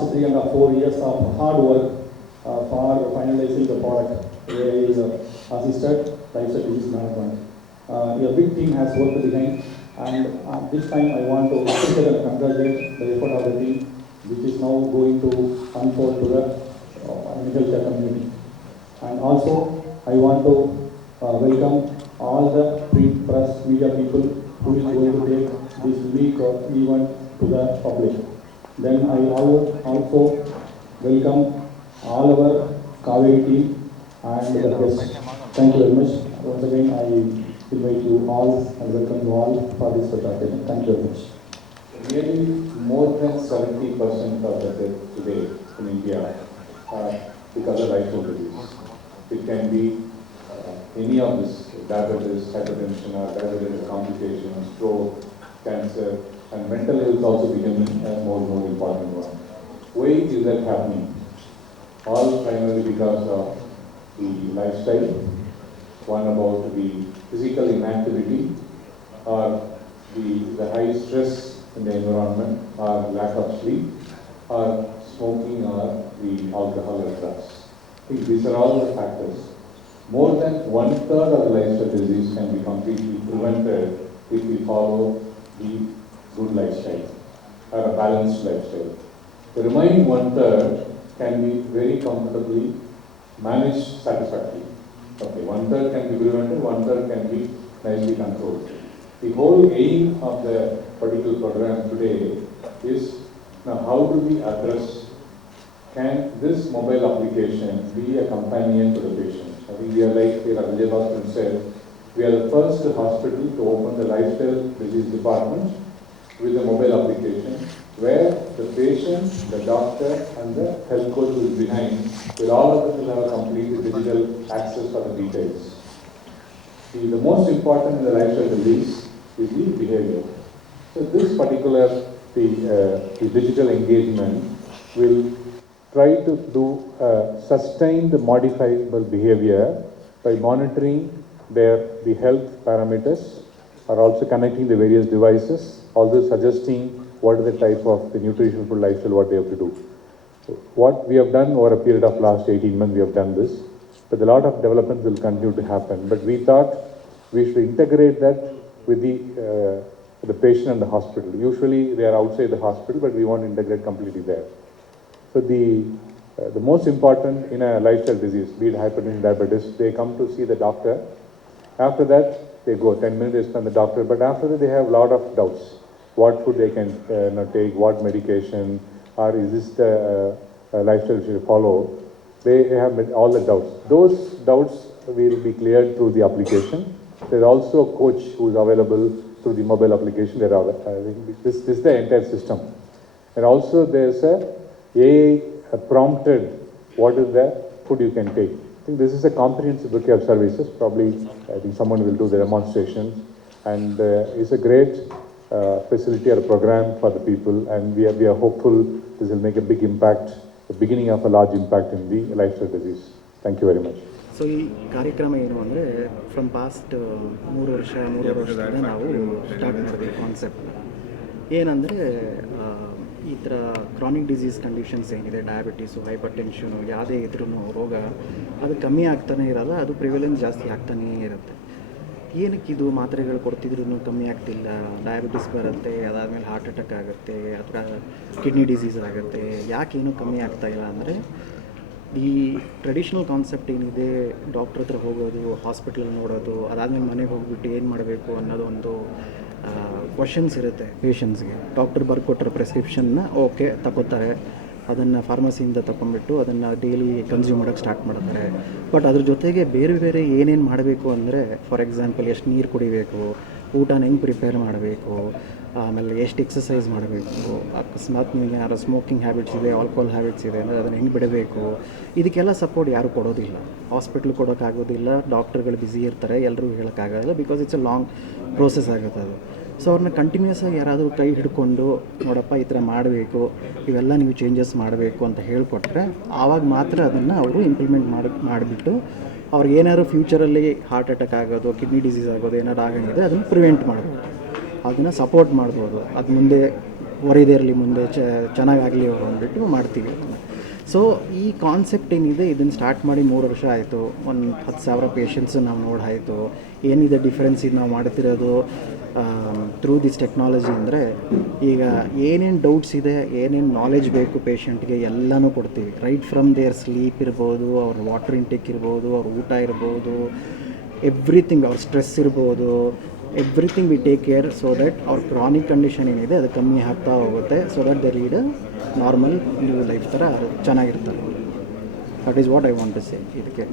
last three and a four years of hard work uh, for finalizing the product. AI is uh, assisted lifestyle disease management. Uh, a big team has worked behind, and uh, this time I want to and congratulate the effort of the team, which is now going to unfold to the uh, care community. And also, I want to uh, welcome all the print press media people who is going to take this week uh, event to the public. Then I al- also welcome all our Kaveri team and the guests. Thank you very much. Once again, I invite you all and welcome you all for this occasion. Thank you very much. Nearly more than seventy percent of the death today in India because of lifestyle disease. It can be uh, any of this, diabetes, hypertension, or diabetes complications, stroke, cancer, and mental health also becoming a more and more important one. Why is that happening? All primarily because of the lifestyle, one about the physical inactivity, or the, the high stress in the environment, or lack of sleep, or smoking, or the alcohol or drugs. These are all the factors. More than one third of the lifestyle disease can be completely prevented if we follow the good lifestyle or a balanced lifestyle. The remaining one third can be very comfortably managed satisfactorily. Okay, one third can be prevented, one third can be nicely controlled. The whole aim of the particular program today is now how do we address, can this mobile application be a companion to the patient? I think we are like, Vijay Bhaskar said, we are the first hospital to open the lifestyle disease department with a mobile application where the patient, the doctor, and the health coach who is behind will all of them will have a complete digital access for the details. The, the most important in the lifestyle disease is the behavior. So this particular, the, uh, the digital engagement will try to do uh, sustained modifiable behavior by monitoring their, the health parameters, are also connecting the various devices, also suggesting what is the type of the nutrition food lifestyle, what they have to do. So What we have done over a period of last 18 months, we have done this, but a lot of developments will continue to happen. But we thought we should integrate that with the, uh, the patient and the hospital. Usually they are outside the hospital, but we want to integrate completely there. So the, uh, the most important in a lifestyle disease, be it hypertension, diabetes, they come to see the doctor. After that, they go 10 minutes, from the doctor, but after that they have a lot of doubts. What food they can uh, know, take, what medication, or is this the uh, uh, lifestyle should follow? They have all the doubts. Those doubts will be cleared through the application. There's also a coach who is available through the mobile application. There are, think this, this is the entire system. And also there's a AI prompted what is the food you can take I think this is a comprehensive bouquet of services. Probably, I think someone will do the demonstrations. And uh, it's a great uh, facility or a program for the people. And we are, we are hopeful this will make a big impact, the beginning of a large impact in the lifestyle disease. Thank you very much. So ಈ ಕಾರ್ಯಕ್ರಮ ಏನು ಅಂದರೆ from past ಮೂರು ವರ್ಷ ಮೂರುವರೆ ವರ್ಷದಿಂದ ನಾವು start ಮಾಡಿದ್ವಿ ಕಾನ್ಸೆಪ್ಟ್ ಏನಂದರೆ ಈ ಥರ ಕ್ರಾನಿಕ್ ಡಿಸೀಸ್ ಕಂಡೀಷನ್ಸ್ ಏನಿದೆ ಡಯಾಬಿಟೀಸು ಹೈಪರ್ ಟೆನ್ಷನು ಯಾವುದೇ ಇದ್ರೂ ರೋಗ ಅದು ಕಮ್ಮಿ ಆಗ್ತಾನೆ ಇರಲ್ಲ, ಅದು ಪ್ರಿವಿಲೆನ್ಸ್ ಜಾಸ್ತಿ ಆಗ್ತಾನೇ ಇರುತ್ತೆ. ಏನಕ್ಕೆ ಇದು ಮಾತ್ರೆಗಳು ಕೊಡ್ತಿದ್ರು ಕಮ್ಮಿ ಆಗ್ತಿಲ್ಲ? ಡಯಾಬಿಟಿಸ್ ಬರುತ್ತೆ, ಅದಾದಮೇಲೆ ಹಾರ್ಟ್ ಅಟ್ಯಾಕ್ ಆಗುತ್ತೆ, ಅಥವಾ ಕಿಡ್ನಿ ಡಿಸೀಸ್ ಆಗುತ್ತೆ, ಯಾಕೆ ಏನೂ ಕಮ್ಮಿ ಆಗ್ತಾ ಇಲ್ಲ ಅಂದರೆ ಈ ಟ್ರೆಡಿಷ್ನಲ್ ಕಾನ್ಸೆಪ್ಟ್ ಏನಿದೆ ಡಾಕ್ಟ್ರ್ ಹತ್ರ ಹೋಗೋದು ಹಾಸ್ಪಿಟ್ಲಲ್ಲಿ ನೋಡೋದು, ಅದಾದಮೇಲೆ ಮನೆಗೆ ಹೋಗ್ಬಿಟ್ಟು ಏನು ಮಾಡಬೇಕು ಅನ್ನೋದು ಒಂದು ಕ್ವಶನ್ಸ್ ಇರುತ್ತೆ ಪೇಷಂಟ್ಸ್ಗೆ ಡಾಕ್ಟರ್ ಬರ್ಕೊಟ್ರೆ ಪ್ರಿಸ್ಕ್ರಿಪ್ಷನ್ನ ಓಕೆ ತಗೋತಾರೆ. ಅದನ್ನು ಫಾರ್ಮಸಿಯಿಂದ ತಗೊಂಡ್ಬಿಟ್ಟು ಅದನ್ನು ಡೈಲಿ ಕನ್ಸ್ಯೂಮ್ ಮಾಡೋಕ್ಕೆ ಸ್ಟಾರ್ಟ್ ಮಾಡ್ತಾರೆ. ಬಟ್ ಅದ್ರ ಜೊತೆಗೆ ಬೇರೆ ಬೇರೆ ಏನೇನು ಮಾಡಬೇಕು ಅಂದರೆ ಫಾರ್ ಎಕ್ಸಾಂಪಲ್ ಎಷ್ಟು ನೀರು ಕುಡಿಬೇಕು ಊಟನ ಹೆಂಗೆ ಪ್ರಿಪೇರ್ ಮಾಡಬೇಕು, ಆಮೇಲೆ ಎಷ್ಟು ಎಕ್ಸಸೈಸ್ ಮಾಡಬೇಕು, ಅಕಸ್ಮಾತ್ ನೀವು ಯಾರು ಸ್ಮೋಕಿಂಗ್ ಹ್ಯಾಬಿಟ್ಸ್ ಇದೆ ಆಲ್ಕೋಹಾಲ್ ಹ್ಯಾಬಿಟ್ಸ್ ಇದೆ, ಅಂದರೆ ಅದನ್ನು ಹೆಂಗೆ ಬಿಡಬೇಕು, ಇದಕ್ಕೆಲ್ಲ ಸಪೋರ್ಟ್ ಯಾರೂ ಕೊಡೋದಿಲ್ಲ. ಹಾಸ್ಪಿಟ್ಲ್ ಕೊಡೋಕ್ಕಾಗೋದಿಲ್ಲ ಡಾಕ್ಟರ್ಗಳು ಬ್ಯುಸಿ ಇರ್ತಾರೆ ಎಲ್ಲರಿಗೂ ಹೇಳೋಕ್ಕಾಗೋದಿಲ್ಲ because it's a long process ಆಗುತ್ತೆ ಅದು. ಸೊ ಅವ್ರನ್ನ ಕಂಟಿನ್ಯೂಸ್ ಆಗಿ ಯಾರಾದರೂ ಕೈ ಹಿಡ್ಕೊಂಡು, ನೋಡಪ್ಪ ಈ ಥರ ಮಾಡಬೇಕು, ಇವೆಲ್ಲ ನೀವು ಚೇಂಜಸ್ ಮಾಡಬೇಕು ಅಂತ ಹೇಳಿಕೊಟ್ರೆ ಆವಾಗ ಮಾತ್ರ ಅದನ್ನು ಅವರು ಇಂಪ್ಲಿಮೆಂಟ್ ಮಾಡಿ, ಮಾಡಿಬಿಟ್ಟು ಅವ್ರಿಗೆ ಏನಾದ್ರು ಫ್ಯೂಚರಲ್ಲಿ ಹಾರ್ಟ್ ಅಟ್ಯಾಕ್ ಆಗೋದು ಕಿಡ್ನಿ ಡಿಸೀಸ್ ಆಗೋದು, ಏನಾದ್ರು ಆಗಂಗಿದೆ ಅದನ್ನು ಪ್ರಿವೆಂಟ್ ಮಾಡ್ಬೋದು. ಅದನ್ನು ಸಪೋರ್ಟ್ ಮಾಡ್ಬೋದು. ಅದು ಮುಂದೆ ಹೊರಿದೇ ಇರಲಿ, ಮುಂದೆ ಚೆನ್ನಾಗಾಗಲಿ ಅವರು ಅಂದ್ಬಿಟ್ಟು ಮಾಡ್ತೀವಿ. ಸೊ ಈ ಕಾನ್ಸೆಪ್ಟ್ ಏನಿದೆ, ಇದನ್ನು ಸ್ಟಾರ್ಟ್ ಮಾಡಿ ಮೂರು ವರ್ಷ ಆಯಿತು. ಒಂದು ಹತ್ತು ಸಾವಿರ ಪೇಷಂಟ್ಸ್ ನಾವು ನೋಡಾಯಿತು ಏನಿದೆ ಡಿಫ್ರೆನ್ಸ್ ಇದು ನಾವು ಮಾಡ್ತಿರೋದು? ಥ್ರೂ ದಿಸ್ ಟೆಕ್ನಾಲಜಿ ಅಂದರೆ, ಈಗ ಏನೇನು ಡೌಟ್ಸ್ ಇದೆ, ಏನೇನು ನಾಲೆಜ್ ಬೇಕು ಪೇಷಂಟ್ಗೆ ಎಲ್ಲನೂ ಕೊಡ್ತೀವಿ. ರೈಟ್ ಫ್ರಮ್ ದೇರ್ ಸ್ಲೀಪ್ ಇರ್ಬೋದು, ಅವ್ರ ವಾಟರ್ ಇಂಟೇಕ್ ಇರ್ಬೋದು, ಅವ್ರ ಊಟ ಇರ್ಬೋದು ಎವ್ರಿಥಿಂಗ್ ಅವ್ರ ಸ್ಟ್ರೆಸ್ ಇರ್ಬೋದು. Everything we take care so that ಅವ್ರ ಕ್ರಾನಿಕ್ ಕಂಡೀಷನ್ ಏನಿದೆ ಅದು ಕಮ್ಮಿ ಆಗ್ತಾ ಹೋಗುತ್ತೆ so that the lead normal new life ಥರ ಚೆನ್ನಾಗಿರ್ತಾರೆ that is what I want to say ಇದಕ್ಕೆ.